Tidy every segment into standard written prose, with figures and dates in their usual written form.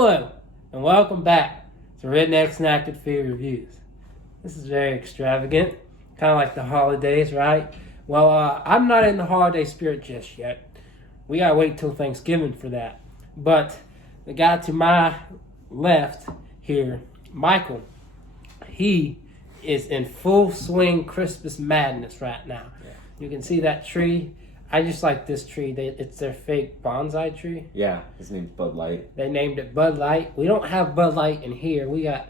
Hello, and welcome back to Redneck Snack and Food Reviews. This is very extravagant, kind of like the holidays, right? Well, I'm not in the holiday spirit just yet. We gotta wait till Thanksgiving for that. But the guy to my left here, Michael, he is in full swing Christmas madness right now. Yeah. You can see that tree. I just like this tree. It's their fake bonsai tree. Yeah, his name's Bud Light. They named it Bud Light. We don't have Bud Light in here. We got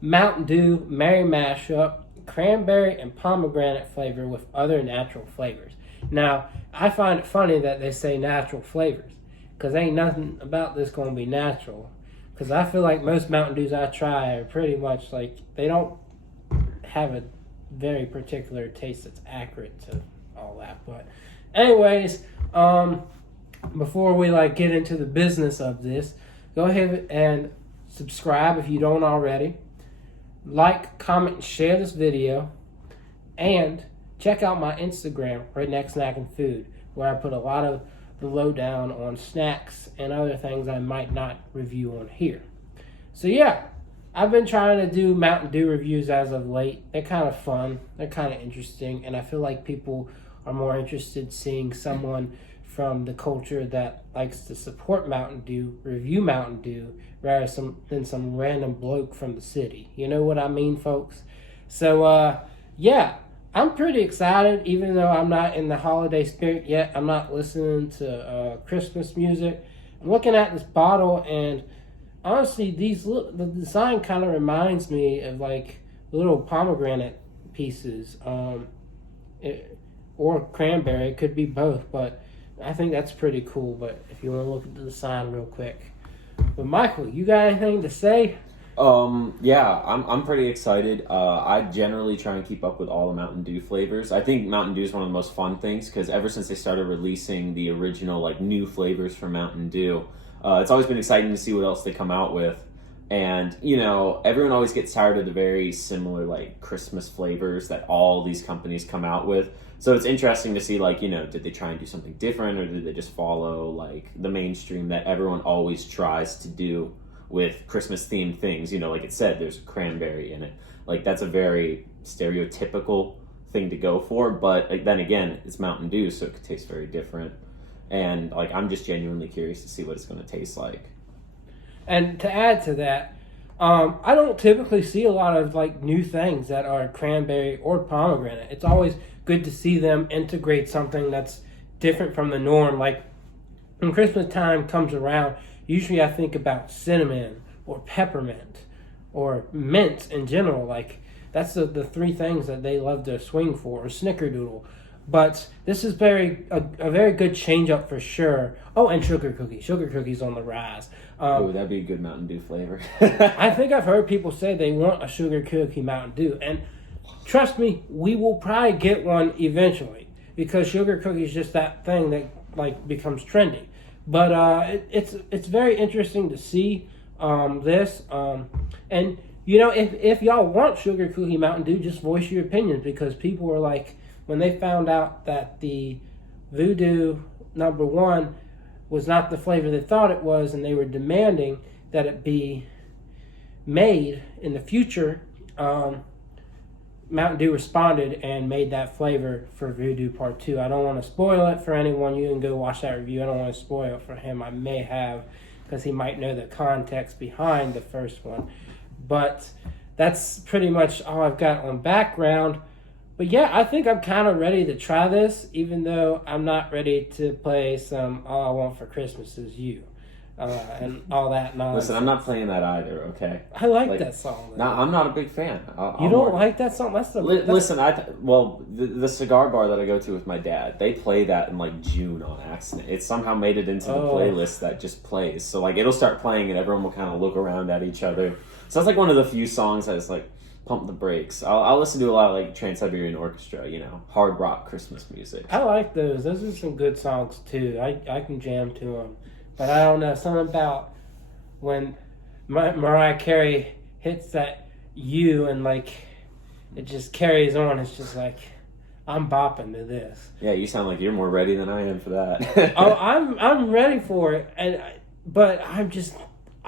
Mountain Dew, Merry Mashup, cranberry and pomegranate flavor with other natural flavors. Now, I find it funny that they say natural flavors because ain't nothing about this going to be natural. Because I feel like most Mountain Dews I try are pretty much like, they don't have a very particular taste that's accurate to all that. But anyways, before we get into the business of this, go ahead and subscribe if you don't already. Like, comment, and share this video. And check out my Instagram, Redneck Snack and Food, where I put a lot of the lowdown on snacks and other things I might not review on here. So yeah, I've been trying to do Mountain Dew reviews as of late. They're kind of fun. They're kind of interesting. And I feel like people are more interested seeing someone from the culture that likes to support Mountain Dew review Mountain Dew rather than some random bloke from the city. You know what I mean, folks? So yeah, I'm pretty excited. Even though I'm not in the holiday spirit yet, I'm not listening to Christmas music. I'm looking at this bottle, and honestly, the design kind of reminds me of like little pomegranate pieces. Or cranberry. It could be both, but I think that's pretty cool. But if you want to look at the design real quick. But Michael, you got anything to say? Yeah, I'm pretty excited. I generally try and keep up with all the Mountain Dew flavors. I think Mountain Dew is one of the most fun things because ever since they started releasing the original new flavors for Mountain Dew, it's always been exciting to see what else they come out with. And, everyone always gets tired of the very similar, Christmas flavors that all these companies come out with. So it's interesting to see, did they try and do something different, or did they just follow, the mainstream that everyone always tries to do with Christmas-themed things? Like it said, there's cranberry in it. That's a very stereotypical thing to go for. But then again, it's Mountain Dew, so it could taste very different. And, I'm just genuinely curious to see what it's going to taste like. And to add to that, I don't typically see a lot of new things that are cranberry or pomegranate. It's always good to see them integrate something that's different from the norm. Like when Christmas time comes around, usually I think about cinnamon or peppermint or mint in general. That's the three things that they love to swing for, or snickerdoodle. But this is a very good change up for sure. Oh, and sugar cookies. Sugar cookies on the rise. Oh, that'd be a good Mountain Dew flavor. I think I've heard people say they want a sugar cookie Mountain Dew. And trust me, we will probably get one eventually. Because sugar cookie is just that thing that becomes trendy. But it's very interesting to see this. And, if y'all want sugar cookie Mountain Dew, just voice your opinions. Because people are when they found out that the Voodoo #1 was not the flavor they thought it was, and they were demanding that it be made in the future, Mountain Dew responded and made that flavor for Voodoo Part 2. I don't want to spoil it for anyone. You can go watch that review. I don't want to spoil it for him. I may have, because he might know the context behind the first one. But that's pretty much all I've got on background. But yeah, I think I'm kind of ready to try this, even though I'm not ready to play some All I Want for Christmas Is You and all that nonsense. Listen, I'm not playing that either, okay? I like that song. No, I'm not a big fan. You don't like that song? Listen, the cigar bar that I go to with my dad, they play that in June on accident. It somehow made it into the playlist that just plays. So it'll start playing and everyone will kind of look around at each other. So that's one of the few songs that's pump the brakes. I'll listen to a lot of Trans-Siberian Orchestra, hard rock Christmas music. I like those. Those are some good songs too. I can jam to them. But I don't know, something about when Mariah Carey hits that U and it just carries on. It's just I'm bopping to this. Yeah, you sound like you're more ready than I am for that. I'm ready for it, but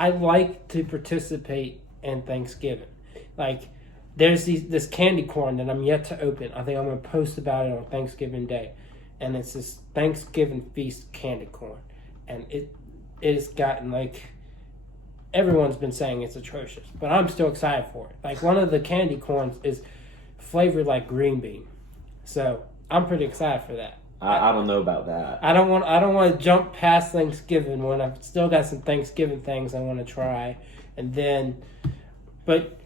I like to participate in Thanksgiving. Like, there's this candy corn that I'm yet to open. I think I'm going to post about it on Thanksgiving Day. And it's this Thanksgiving feast candy corn. And it has gotten, like, everyone's been saying it's atrocious. But I'm still excited for it. Like, one of the candy corns is flavored like green bean. So, I'm pretty excited for that. I don't know about that. I don't want to jump past Thanksgiving when I've still got some Thanksgiving things I want to try. And then, but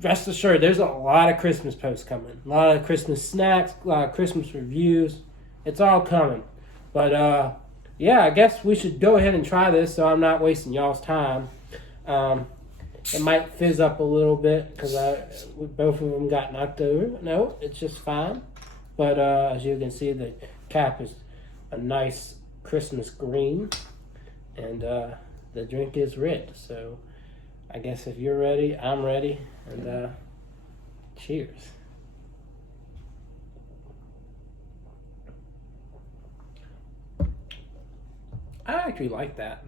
rest assured, there's a lot of Christmas posts coming. A lot of Christmas snacks, a lot of Christmas reviews. It's all coming. But, yeah, I guess we should go ahead and try this so I'm not wasting y'all's time. It might fizz up a little bit because both of them got knocked over. No, it's just fine. But as you can see, the cap is a nice Christmas green. And the drink is red. So I guess if you're ready, I'm ready. And cheers. I actually like that.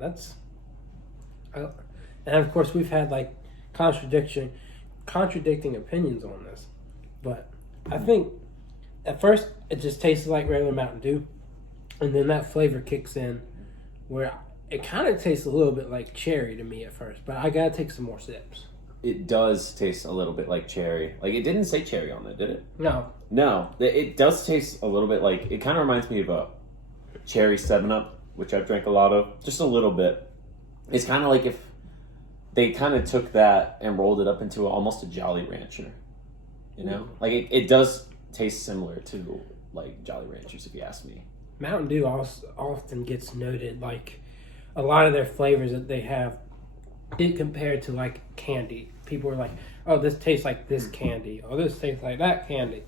And of course we've had like contradicting opinions on this, but I think at first it just tastes like regular Mountain Dew, and then that flavor kicks in where it kind of tastes a little bit like cherry to me at first, but I gotta take some more sips. It does taste a little bit like cherry. Like, it didn't say cherry on it, did it? No, it does taste a little bit like, it kind of reminds me of a cherry 7-Up, which I've drank a lot of, just a little bit. It's kind of like if they kind of took that and rolled it up into almost a Jolly Rancher, you know? Like, it does taste similar to, like, Jolly Ranchers, if you ask me. Mountain Dew often gets noted, like, a lot of their flavors that they have, it compared to, like, candy. People are like, oh, this tastes like this candy. Oh, this tastes like that candy.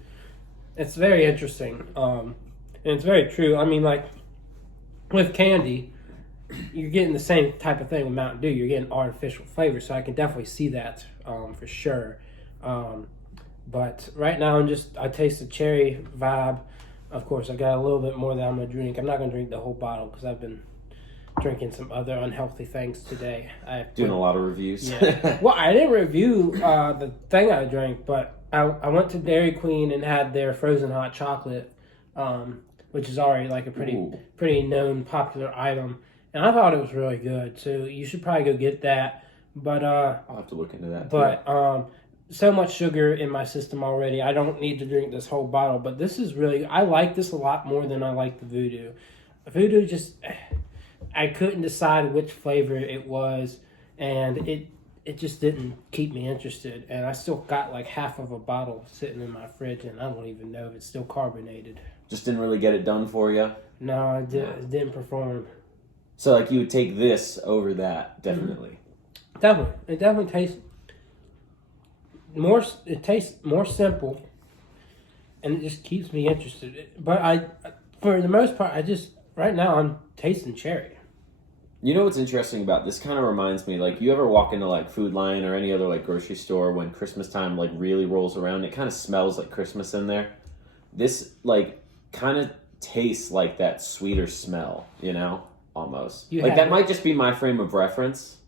It's very interesting. And it's very true. I mean, like, with candy, you're getting the same type of thing with Mountain Dew. You're getting artificial flavor, so I can definitely see that for sure. But right now, I taste the cherry vibe. Of course, I got a little bit more that I'm going to drink. I'm not going to drink the whole bottle because I've been drinking some other unhealthy things today. Doing a lot of reviews. Yeah. Well, I didn't review the thing I drank, but I went to Dairy Queen and had their frozen hot chocolate, which is already like a pretty known popular item. And I thought it was really good, so you should probably go get that. But I'll have to look into that. But so much sugar in my system already. I don't need to drink this whole bottle. But this is really, I like this a lot more than I like the Voodoo. Voodoo just, I couldn't decide which flavor it was, and it just didn't keep me interested. And I still got like half of a bottle sitting in my fridge, and I don't even know if it's still carbonated. Just didn't really get it done for you? No, it didn't perform. So, like, you would take this over that, definitely. Definitely. It definitely tastes more. It tastes more simple, and it just keeps me interested. But for the most part, right now I'm tasting cherry. You know what's interesting about this? Kind of reminds me, like, you ever walk into, like, Food Lion or any other, like, grocery store when Christmas time, like, really rolls around? It kind of smells like Christmas in there. This, like, kind of tastes like that sweeter smell, you know? Almost. That might just be my frame of reference.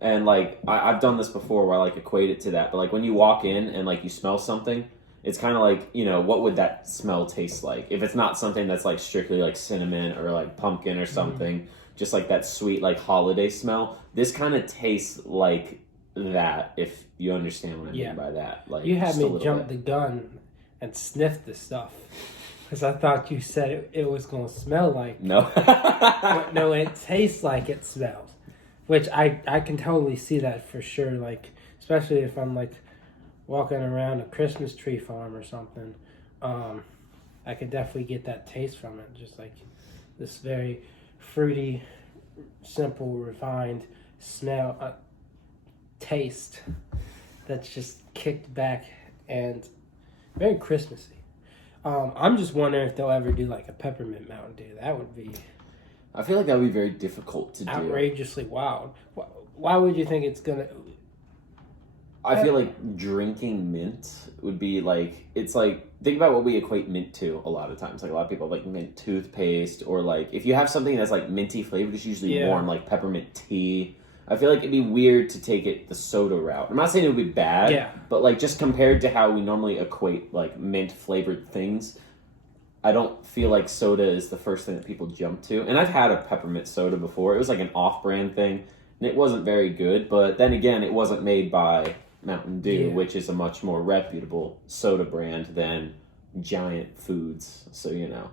And, like, I've done this before where I, like, equate it to that. But, like, when you walk in and, like, you smell something, it's kind of like, you know, what would that smell taste like? If it's not something that's, like, strictly, like, cinnamon or, like, pumpkin or something, just, like, that sweet, like, holiday smell, this kind of tastes like that, if you understand what I mean by that. Like, you had me jump the gun and sniff the stuff. Because I thought you said it was going to smell like... No. But no, it tastes like it smells. Which I can totally see that for sure. Like, especially if I'm, like, walking around a Christmas tree farm or something. I could definitely get that taste from it. Just, like, this very fruity, simple, refined smell... taste that's just kicked back and very Christmassy. I'm just wondering if they'll ever do like a Peppermint Mountain Dew. That would be... I feel like that would be very difficult to do. Outrageously wild. Why would you think it's gonna... I feel like drinking mint would be like... It's like... Think about what we equate mint to a lot of times. Like, a lot of people have like mint toothpaste, or like... If you have something that's like minty flavored, it's usually warm, like peppermint tea. I feel like it'd be weird to take it the soda route. I'm not saying it would be bad, but like just compared to how we normally equate like mint flavored things, I don't feel like soda is the first thing that people jump to. And I've had a peppermint soda before. It was like an off-brand thing, and it wasn't very good. But then again, it wasn't made by Mountain Dew, which is a much more reputable soda brand than Giant Foods. So, you know.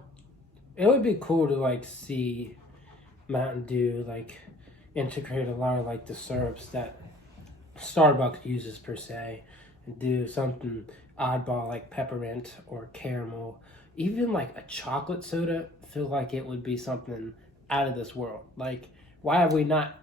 It would be cool to like see Mountain Dew like integrate a lot of like the syrups that Starbucks uses per se, and do something oddball like peppermint or caramel. Even like a chocolate soda, feel like it would be something out of this world. Like, why have we not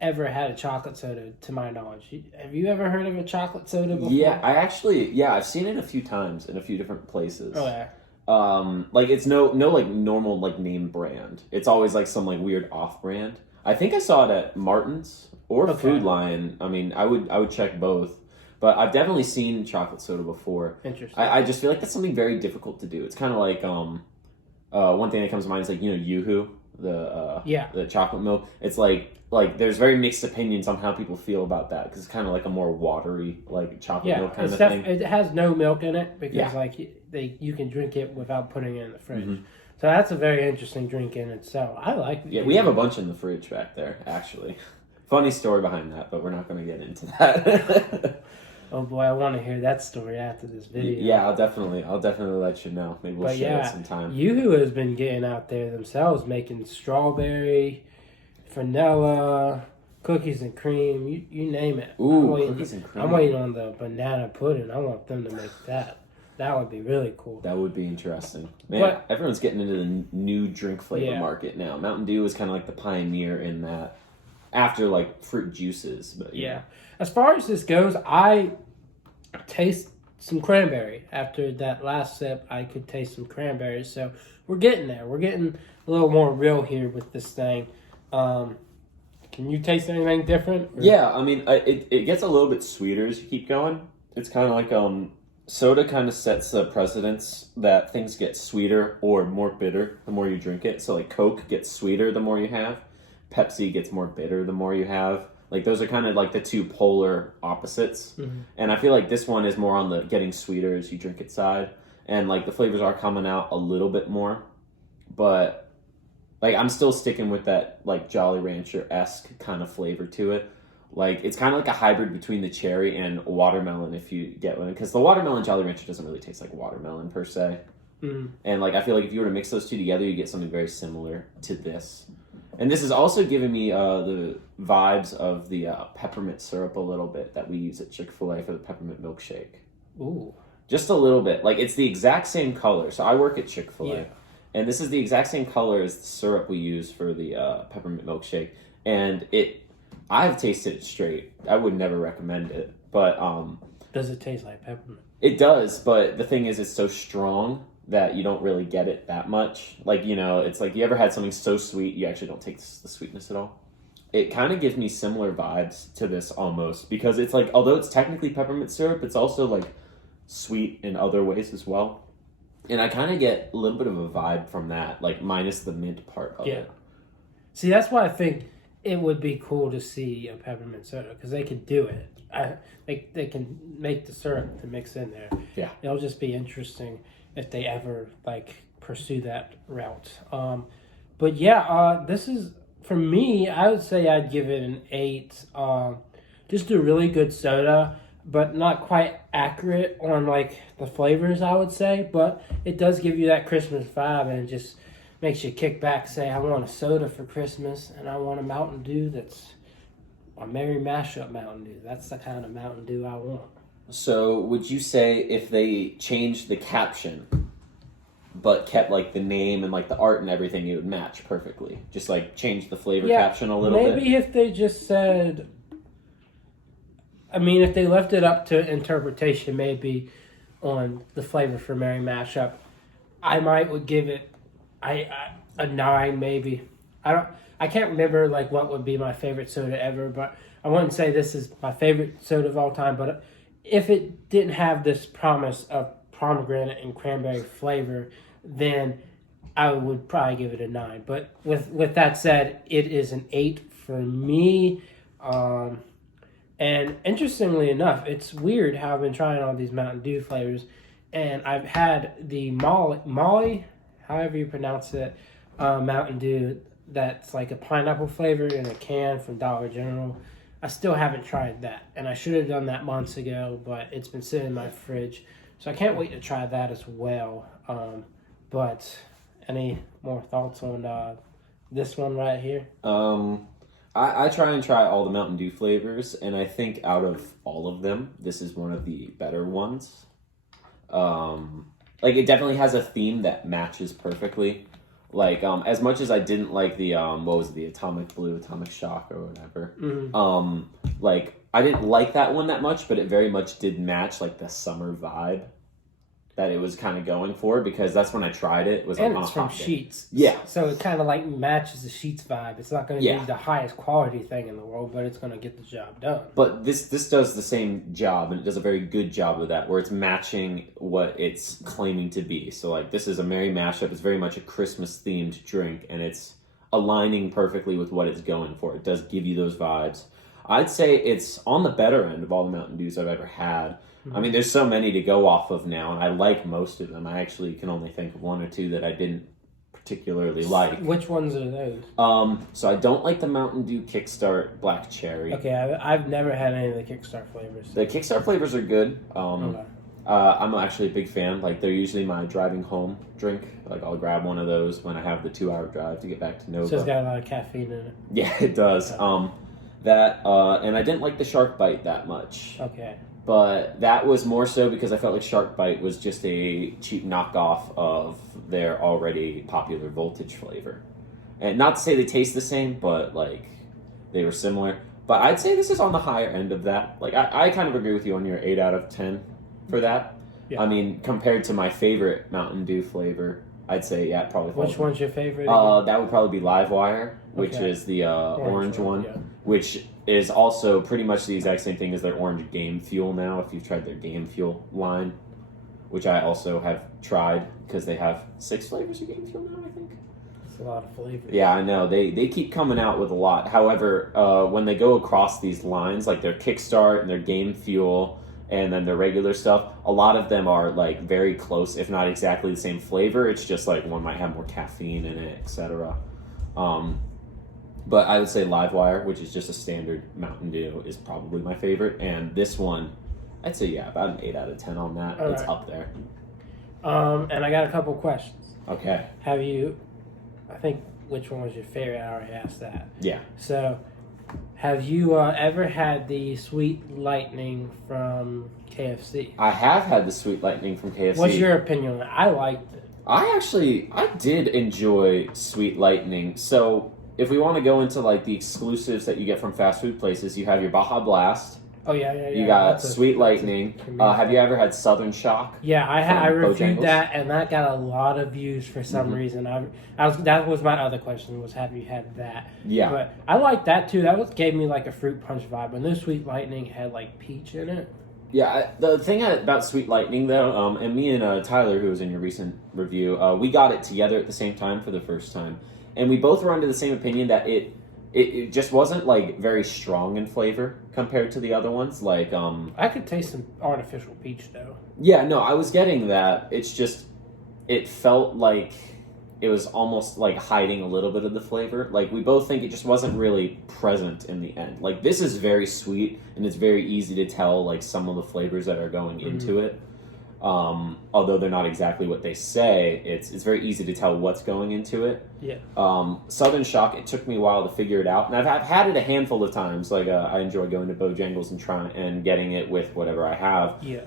ever had a chocolate soda, to my knowledge? Have you ever heard of a chocolate soda before? Yeah, I've seen it a few times in a few different places. Oh, yeah. Like it's no like normal like name brand. It's always like some like weird off brand. I think I saw it at Martin's or Food Lion. I mean, I would check both. But I've definitely seen chocolate soda before. Interesting. I just feel like that's something very difficult to do. It's kind of like one thing that comes to mind is like, you know, Yoo-hoo, the chocolate milk. It's like there's very mixed opinions on how people feel about that because it's kind of like a more watery like chocolate milk kind of thing. It has no milk in it because like you can drink it without putting it in the fridge. Mm-hmm. So that's a very interesting drink in itself. I like it. Yeah, we have a bunch in the fridge back there actually. Funny story behind that, but we're not going to get into that. Oh boy, I want to hear that story after this video. Yeah, I'll definitely let you know. Maybe we'll share it sometime. Yoo-hoo has been getting out there themselves, making strawberry, vanilla, cookies and cream, you name it. Ooh, cookies and cream. I'm waiting on the banana pudding. I want them to make that. That would be really cool. That would be interesting. Man, everyone's getting into the new drink flavor market now. Mountain Dew is kind of like the pioneer in that. After like fruit juices, but yeah. As far as this goes, I taste some cranberry. After that last sip, I could taste some cranberries. So we're getting there. We're getting a little more real here with this thing. Can you taste anything different? Or? Yeah, I mean, it gets a little bit sweeter as you keep going. It's kind of like soda kind of sets the precedence that things get sweeter or more bitter the more you drink it. So like Coke gets sweeter the more you have. Pepsi gets more bitter the more you have. Like those are kind of like the two polar opposites. Mm-hmm. And I feel like this one is more on the getting sweeter as you drink it side. And like the flavors are coming out a little bit more. But like I'm still sticking with that like Jolly Rancher-esque kind of flavor to it. Like it's kind of like a hybrid between the cherry and watermelon if you get one. Because the watermelon Jolly Rancher doesn't really taste like watermelon per se. Mm-hmm. And like I feel like if you were to mix those two together, you get something very similar to this. And this is also giving me the vibes of the peppermint syrup a little bit that we use at Chick-fil-A for the peppermint milkshake. Ooh. Just a little bit. Like, it's the exact same color. So I work at Chick-fil-A. And this is the exact same color as the syrup we use for the peppermint milkshake. And I've tasted it straight. I would never recommend it. But does it taste like peppermint? It does, but the thing is it's so strong that you don't really get it that much. Like, you know, it's like you ever had something so sweet, you actually don't take the sweetness at all. It kind of gives me similar vibes to this almost, because it's like, although it's technically peppermint syrup, it's also like sweet in other ways as well. And I kind of get a little bit of a vibe from that, like minus the mint part of it. See, that's why I think it would be cool to see a peppermint soda, because they could do it. They can make the syrup to mix in there. Yeah. It'll just be interesting if they ever like pursue that route. But yeah, this is, for me, I would say I'd give it an 8. Just a really good soda, but not quite accurate on like the flavors, I would say. But it does give you that Christmas vibe, and it just makes you kick back, say, I want a soda for Christmas, and I want a Mountain Dew that's a Merry Mashup Mountain Dew. That's the kind of Mountain Dew I want. So would you say if they changed the caption but kept like the name and like the art and everything, it would match perfectly? Just like change the flavor caption a little bit? Maybe if they just said, I mean, if they left it up to interpretation maybe on the flavor for Merry Mashup, I would give it a 9 maybe. I can't remember like what would be my favorite soda ever, but I wouldn't say this is my favorite soda of all time, but if it didn't have this promise of pomegranate and cranberry flavor, then I would probably give it a 9. But with that said, it is an 8 for me. And interestingly enough, it's weird how I've been trying all these Mountain Dew flavors, and I've had the Molly, however you pronounce it, Mountain Dew that's like a pineapple flavor in a can from Dollar General. I still haven't tried that, and I should have done that months ago, but it's been sitting in my fridge, so I can't wait to try that as well. But any more thoughts on this one right here? I try and try all the Mountain Dew flavors, and I think out of all of them, this is one of the better ones. Like, it definitely has a theme that matches perfectly. Like, as much as I didn't like the, what was it, the Atomic Blue, Atomic Shock, or whatever, like, I didn't like that one that much, but it very much did match, like, the summer vibe that it was kind of going for, because that's when I tried it. It was and like it's from Sheets. Yeah. So it kind of like matches the Sheets vibe. It's not going to be the highest quality thing in the world, but it's going to get the job done. But this does the same job, and it does a very good job of that, where it's matching what it's claiming to be. So, like, this is a merry mashup. It's very much a Christmas-themed drink, and it's aligning perfectly with what it's going for. It does give you those vibes. I'd say it's on the better end of all the Mountain Dews I've ever had. I mean, there's so many to go off of now, and I like most of them. I actually can only think of one or two that I didn't particularly like. Which ones are those? So I don't like the Mountain Dew Kickstart Black Cherry. Okay, I've never had any of the Kickstart flavors. The Kickstart flavors are good. I'm actually a big fan. Like, they're usually my driving home drink. Like, I'll grab one of those when I have the 2-hour drive to get back to Nova. So it's got a lot of caffeine in it. Yeah, it does. And I didn't like the Shark Bite that much. Okay. But that was more so because I felt like Shark Bite was just a cheap knockoff of their already popular Voltage flavor. And not to say they taste the same, but, like, they were similar. But I'd say this is on the higher end of that. Like, I kind of agree with you on your 8 out of 10 for that. Yeah. I mean, compared to my favorite Mountain Dew flavor, I'd say, yeah, probably. Which one's your favorite? That would probably be Livewire, which is the orange one, which is also pretty much the exact same thing as their Orange Game Fuel now, if you've tried their Game Fuel line, which I also have tried, because they have 6 flavors of Game Fuel now, I think. It's a lot of flavors. Yeah, I know. They keep coming out with a lot. However, when they go across these lines, like their Kickstart and their Game Fuel, and then their regular stuff, a lot of them are, like, very close, if not exactly the same flavor. It's just, like, one might have more caffeine in it, etc. But I would say Livewire, which is just a standard Mountain Dew, is probably my favorite. And this one, I'd say, yeah, about an 8 out of 10 on that. It's up there. And I got a couple questions. Okay. I think, which one was your favorite? I already asked that. Yeah. So, have you ever had the Sweet Lightning from KFC? I have had the Sweet Lightning from KFC. What's your opinion on it? I liked it. I did enjoy Sweet Lightning. So, if we want to go into, like, the exclusives that you get from fast food places, you have your Baja Blast. Oh, yeah. You got Sweet Lightning. Have you ever had Southern Shock? Yeah, I reviewed that, and that got a lot of views for some reason. That was my other question, was have you had that? Yeah. But I liked that, too. That gave me, like, a fruit punch vibe. And this Sweet Lightning had, like, peach in it. Yeah, the thing about Sweet Lightning, though, and me and Tyler, who was in your recent review, we got it together at the same time for the first time. And we both were under the same opinion that it just wasn't, like, very strong in flavor compared to the other ones. Like, I could taste some artificial peach, though. Yeah, no, I was getting that. It's just, it felt like it was almost, like, hiding a little bit of the flavor. Like, we both think it just wasn't really present in the end. Like, this is very sweet, and it's very easy to tell, like, some of the flavors that are going into it. Although they're not exactly what they say, it's very easy to tell what's going into it. Yeah. Southern Shock, it took me a while to figure it out, and I've had it a handful of times. Like, I enjoy going to Bojangles and getting it with whatever I have. Yeah.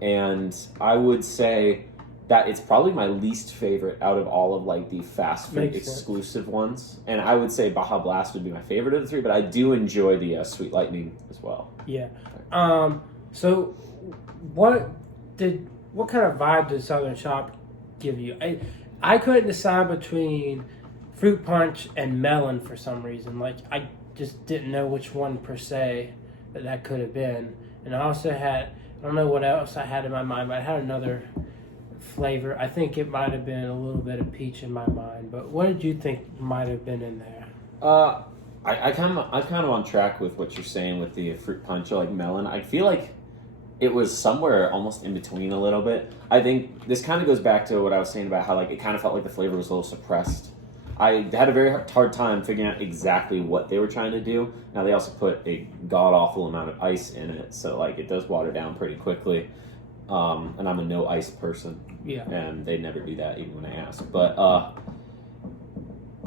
And I would say that it's probably my least favorite out of all of, like, the fast food exclusive ones. And I would say Baja Blast would be my favorite of the 3, but I do enjoy the Sweet Lightning as well. Yeah. So what kind of vibe did Southern Shock give you? I couldn't decide between fruit punch and melon for some reason. Like, I just didn't know which one per se that could have been. And I also had, I don't know what else I had in my mind, but I had another flavor. I think it might have been a little bit of peach in my mind. But what did you think might have been in there? I kind of on track with what you're saying with the fruit punch or like melon. I feel like it was somewhere almost in between a little bit. I think this kind of goes back to what I was saying about how like it kind of felt like the flavor was a little suppressed. I had a very hard time figuring out exactly what they were trying to do. Now they also put a god awful amount of ice in it, so like it does water down pretty quickly. And I'm a no ice person. Yeah. And they never do that even when I ask. But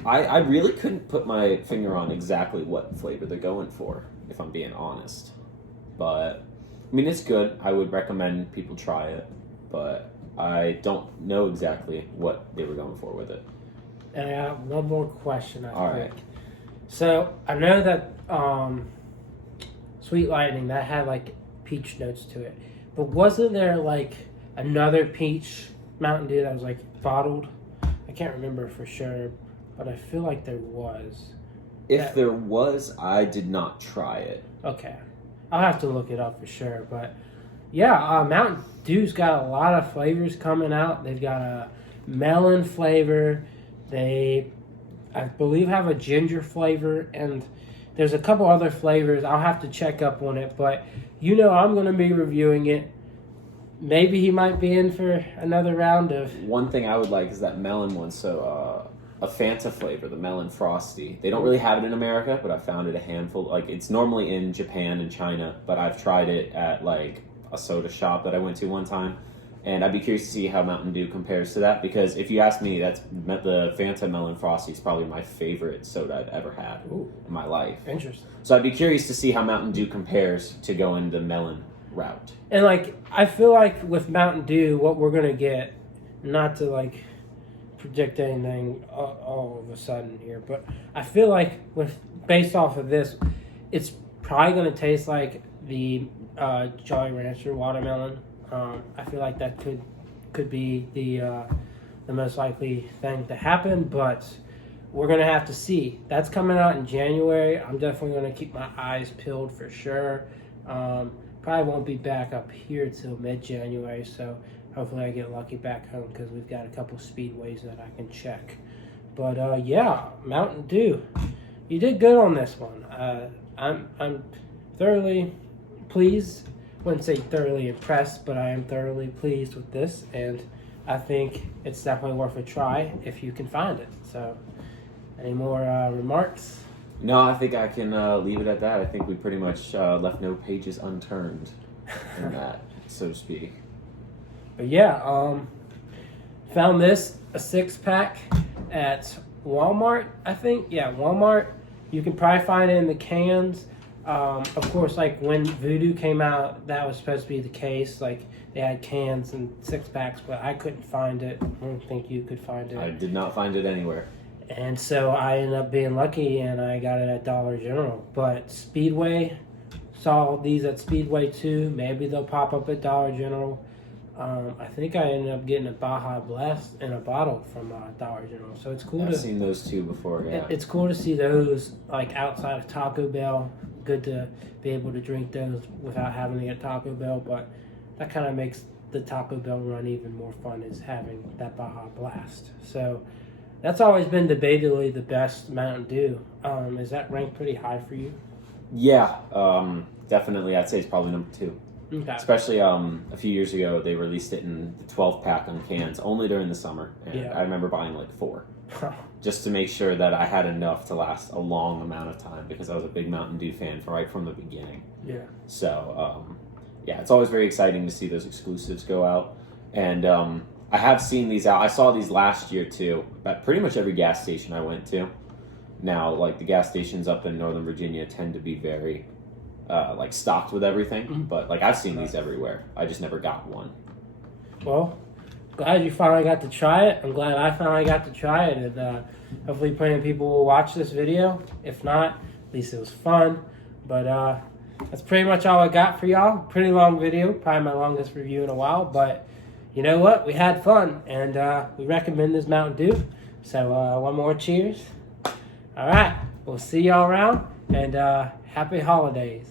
I really couldn't put my finger on exactly what flavor they're going for, if I'm being honest. But I mean, it's good. I would recommend people try it, but I don't know exactly what they were going for with it. And I got one more question, All think. right. So, I know that Sweet Lightning, that had, like, peach notes to it. But wasn't there, like, another peach Mountain Dew that was, like, bottled? I can't remember for sure, but I feel like there was. If there was, I did not try it. Okay. I'll have to look it up for sure. But, yeah, Mountain Dew's got a lot of flavors coming out. They've got a melon flavor. They, I believe, have a ginger flavor, and there's a couple other flavors. I'll have to check up on it, but I'm going to be reviewing it. Maybe he might be in for another round of... One thing I would like is that melon one. So, a Fanta flavor, the melon frosty. They don't really have it in America, but I found it a handful. Like, it's normally in Japan and China, but I've tried it at, like, a soda shop that I went to one time. And I'd be curious to see how Mountain Dew compares to that, because if you ask me, that's the Fanta Melon Frosty is probably my favorite soda I've ever had in my life. Interesting. So I'd be curious to see how Mountain Dew compares to going the melon route. And, like, I feel like with Mountain Dew, what we're going to get, not to, like, predict anything all of a sudden here, but I feel like based off of this, it's probably going to taste like the Jolly Rancher watermelon. I feel like that could be the most likely thing to happen, but we're going to have to see. That's coming out in January. I'm definitely going to keep my eyes peeled for sure. Probably won't be back up here till mid-January, so hopefully I get lucky back home because we've got a couple speedways that I can check. But yeah, Mountain Dew, you did good on this one. I'm thoroughly pleased. Wouldn't say thoroughly impressed, but I am thoroughly pleased with this, and I think it's definitely worth a try if you can find it. So, any more remarks? No, I think I can leave it at that. I think we pretty much left no pages unturned in that, so to speak. But yeah, found this, a 6-pack at Walmart, I think. Yeah, Walmart. You can probably find it in the cans. Of course, like when Voodoo came out, that was supposed to be the case. Like they had cans and 6-packs, but I couldn't find it. I don't think you could find it. I did not find it anywhere. And so I ended up being lucky, and I got it at Dollar General. But Speedway, saw these at Speedway too. Maybe they'll pop up at Dollar General. I think I ended up getting a Baja Blast in a bottle from Dollar General. So it's cool. I've seen those two before. Yeah, it's cool to see those like outside of Taco Bell. Good to be able to drink those without having to get Taco Bell, but that kind of makes the Taco Bell run even more fun, is having that Baja Blast. So that's always been debatably the best Mountain Dew. Is that ranked pretty high for you? Yeah, definitely. I'd say it's probably number 2. Okay. Especially a few years ago, they released it in the 12-pack on cans only during the summer, and Yeah. I remember buying like 4. Just to make sure that I had enough to last a long amount of time, because I was a big Mountain Dew fan right from the beginning. Yeah. So, yeah, it's always very exciting to see those exclusives go out. And I have seen these out. I saw these last year, too, at pretty much every gas station I went to. Now, like, the gas stations up in Northern Virginia tend to be very, like, stocked with everything. Mm-hmm. But, like, I've seen these everywhere. I just never got one. Well, glad you finally got to try it. I'm glad I finally got to try it, and hopefully plenty of people will watch this video. If not, at least it was fun. But that's pretty much all I got for y'all. Pretty long video, probably my longest review in a while, but you know what? We had fun, and we recommend this Mountain Dew. So one more cheers. All right, we'll see y'all around, and happy holidays.